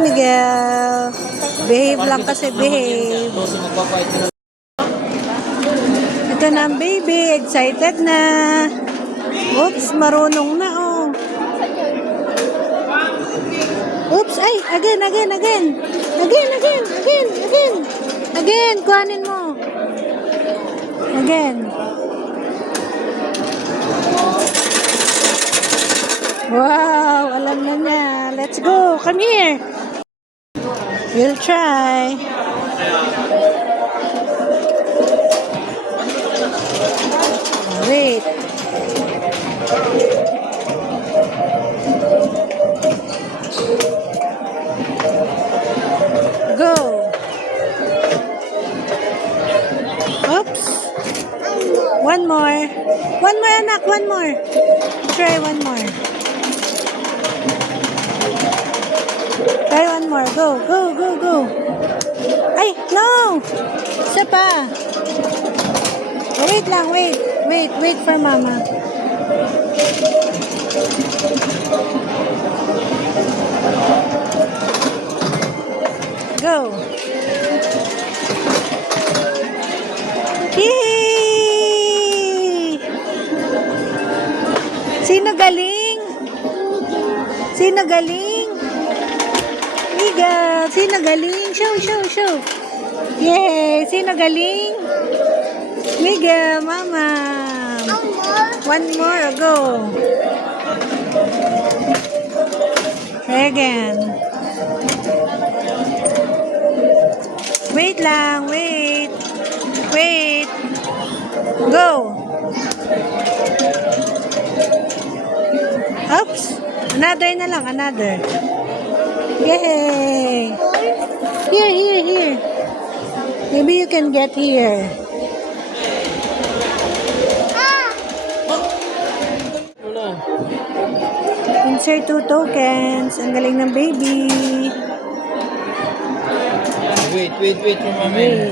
Miguel. Behave lang kasi, behave. Ito na ang baby. Excited na. Oops, marunong na, oh. Oops, ay, again. Again, kuhanin mo. Again. Wow, alam na niya. Let's go. Come here. We'll try. Wait. Go. Oops. One more. One more, anak. One more. Try one more. Try one more. Go. Ay, no. Isa pa. Oh, wait lang. Wait for mama. Go. Yay! Sino galing? Miguel, sino galing? Show. Yay! Sino galing? Miguel, mama. One more, go. Try again. Wait lang, wait. Go. Oops. Another na lang, another. Yay! Here. Maybe you can get here. Insert 2 tokens. Ang galing ng baby. Wait for mami.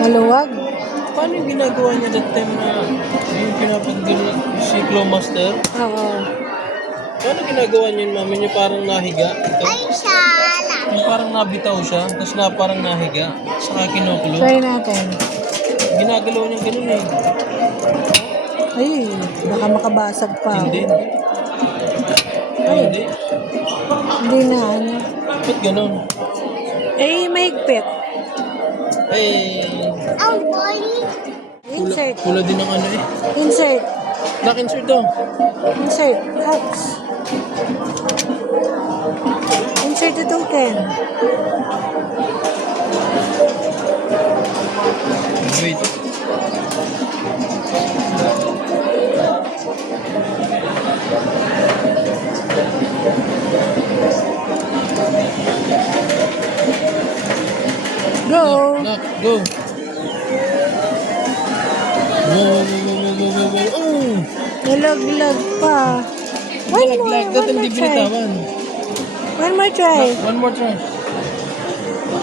Maluwag. Paano yung ginagawa niya that time na yung pinapagdala si Claw Master? Oo. Paano ginagawa niya yung mami niya parang nahiga? Ito? Ay, sala. Yung parang nabitaw siya, tapos na parang nahiga, saka kinukulo. Try natin. Ginagalaw niya ganun eh. Ay, baka makabasag pa. Hindi. Ay. Hindi na, ano. Ba't ganun? Eh, mahigpit. Ang boli. Insert. Pula din ang ano eh. Insert. Knock-insert daw. Insert. Oops. Insert the token. Wait. Go. Knock, go. Wow. Oh! Nalaglag pa. One more Hindi try. binitawan. One more try. One more try.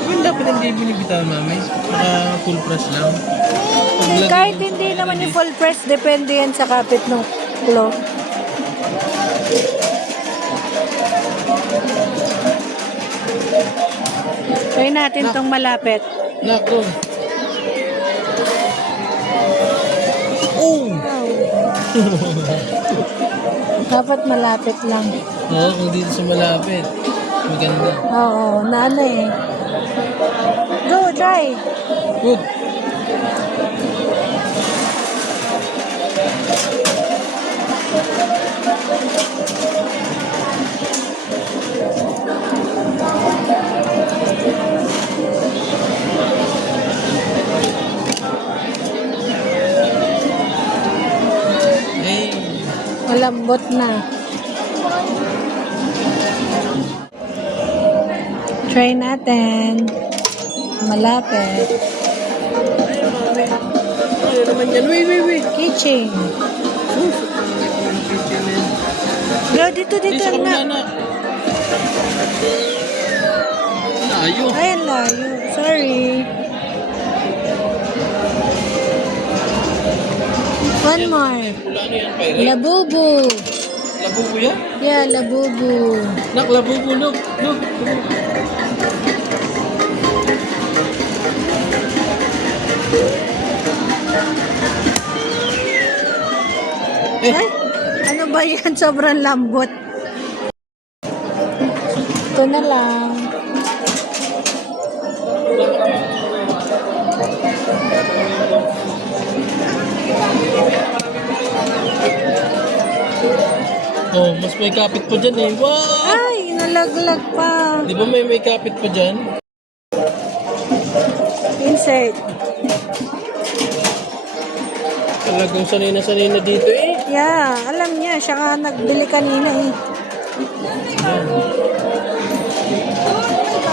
When dapat hindi binibitawan, mami? Naka full press lang. Kahit hindi naman yung full press, depende yan sa kapit ng claw. Try natin tong malapit. Knock, go. Oh! Dapat malapit lang. Oo, kung dito sa malapit. Maganda. Oo, na ano eh. Go, try. Good. Hey. Malambot na. Try natin. Malapit. Ano naman yan? Wait. Kitchen. Go, dito Sa kabila na. na. Layo. Ay, ang layo. Sorry. One more. Wala na yan, pirate. Labubu. Labubo yan? Yeah, labubu. Nak, labubo, look. Look. Eh, Ay, ano ba yan? Sobrang lambot. Ito na lang. oh, mas may kapit pa dyan eh. Wow! Ay, nalaglag pa. Di ba may kapit pa dyan? Insert. Talagang sanay na dito eh. Yeah, alam niya. Siya ka nagbili kanina eh.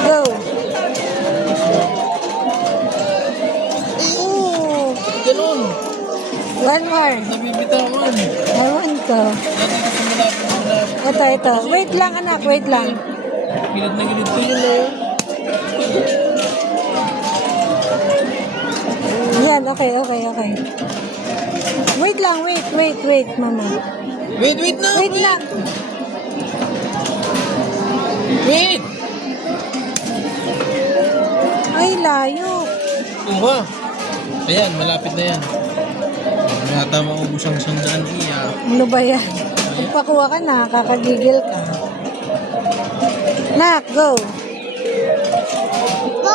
Go. Ooh. Ganun. One more. Nabibitawan. Ewan ko. Dati kasi malapit. Ito. Wait lang anak, wait lang. Gilid na gilid ko yun na yun. Yan, okay. Wait lang, wait, mama. Wait na. Wait lang. Wait. Ay, layo. Kuha. Ayan, malapit na yan. Yata maubos ang 100 iya. Ano ba yan? Pagpakuha ka na, kakagigil ka. Nak, go. Go.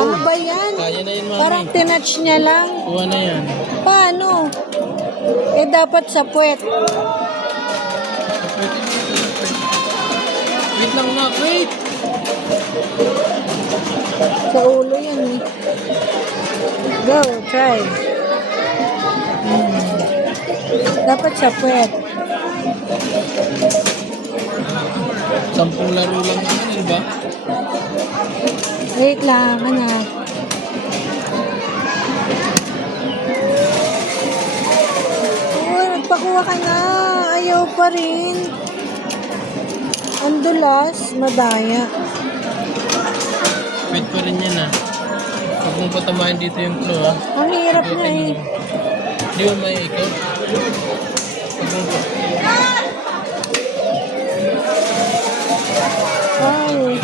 Ano ba yan? Kaya na yun, mami. Parang tinouch niya lang. Kuha na yan. Paano? Eh, dapat sa puwet. Wait lang na, wait. Sa ulo yan eh. Go, try. Dapat sa puwet. 10 laro lang naman, di ba? Wait lang, anak. Oh, nagpakuha ka na. Ayaw pa rin. Ang dulas, madaya. Wait pa rin yan ah. Huwag mong patamahin dito yung claw ah. Ang hirap na eh. Di ba may ikot? Huwag mong Wow.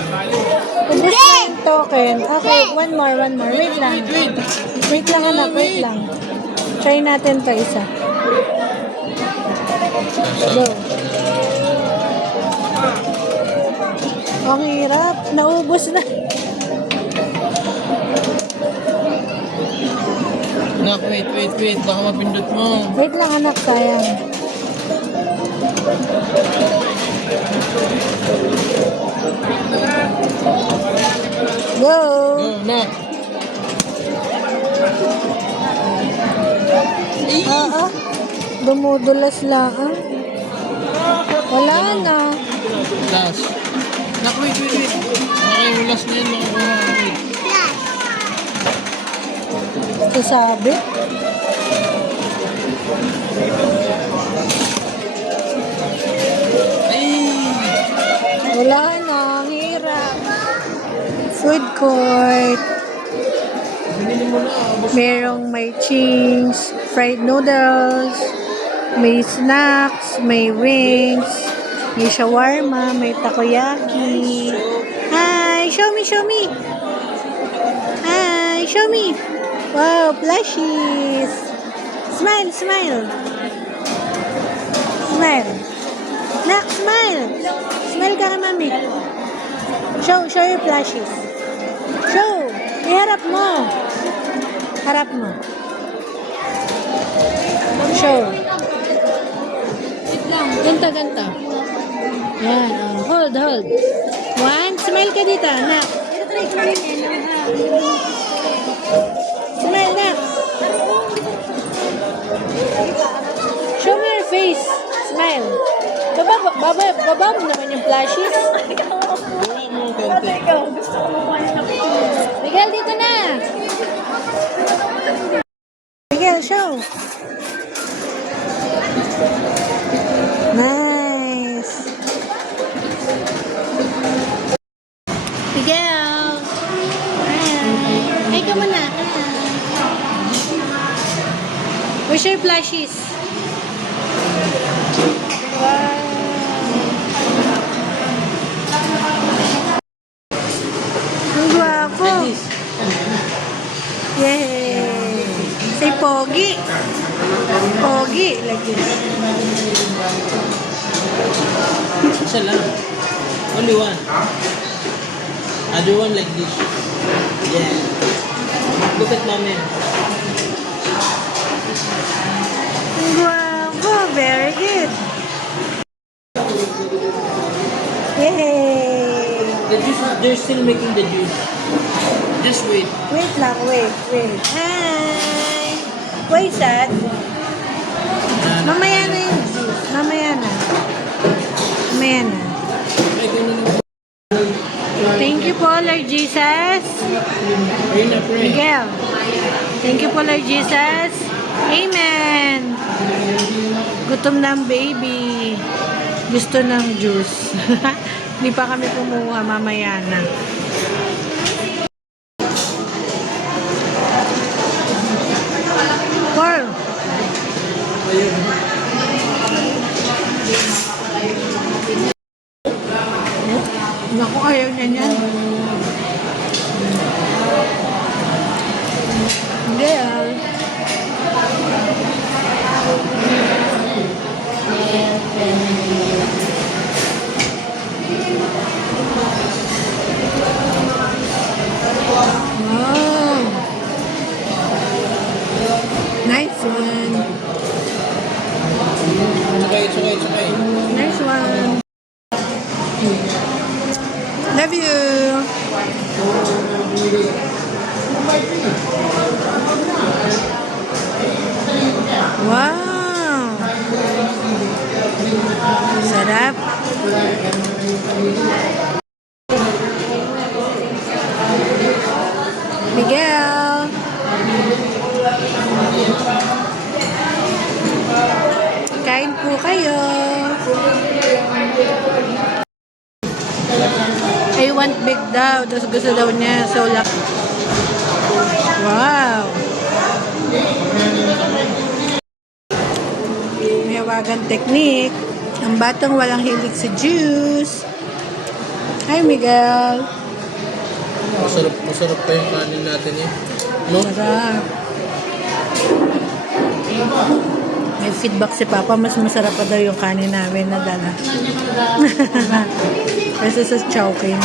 Ubus na yung token. Okay, one more. Wait lang. Wait lang anak, wait lang. Try natin to isa. Go. Ang hirap. Naubos na. Nak, wait. Baka mapindot mo. Wait lang anak, sayang. Go. Go, nak. Oo. Dumudulas lang. Wala na. Last. Nak, wait. Baka yung last na yan, makakuha. Wait. Sasabi. Wala na. Ang hirap. Food court. Binili mo na. Merong may cheese, fried noodles, may snacks, may wings, may shawarma, may takoyaki. Hi! Show me! Hi! Show me! Wow! Plushies! Smile! Nak, smile! Smile ka kay mami. Show your plushies. Show! Iharap mo. Harap mo. Show. Ganto. Yan. Oh. Hold. One. Smile ka dito, anak. Smile, nak. Show me your face. Smile. Baba mo naman yung plushies. Wala mo konti. Miguel, dito na. Miguel, show. Nice. Miguel. Ay, ka muna. Where's your plushies? Ang gwapo. Yay! Say pogi. Pogi. Like this. Isa lang. Only one. Other one like this. Yeah. Look at mommy. Ang gwapo. Very good. Yay! The juice, they're still making the juice. Just wait. Wait lang, wait. Hi! Why sad? Mamaya na yun. Mamaya na. Thank you po, Lord Jesus. Pray na pray. Miguel. Thank you po, Lord Jesus. Amen. Gutom na ang baby. Gusto ng juice. Hindi pa kami kumuha, mamaya na. Carl. Naku, ayaw niya niyan. Hindi Wow. Nice one. Tsukay. Nice one. Love you. Wow. Sarap. Miguel. Kain po kayo. I want big daw. Tapos gusto daw niya. So, wow. May hawagan technique. Ang batang walang hilig sa juice. Hi, Miguel. Masarap pa yung kanin natin eh. No? Sarap. May feedback si Papa, mas masarap pa daw yung kanin namin na dala. Kasi sa Chowking.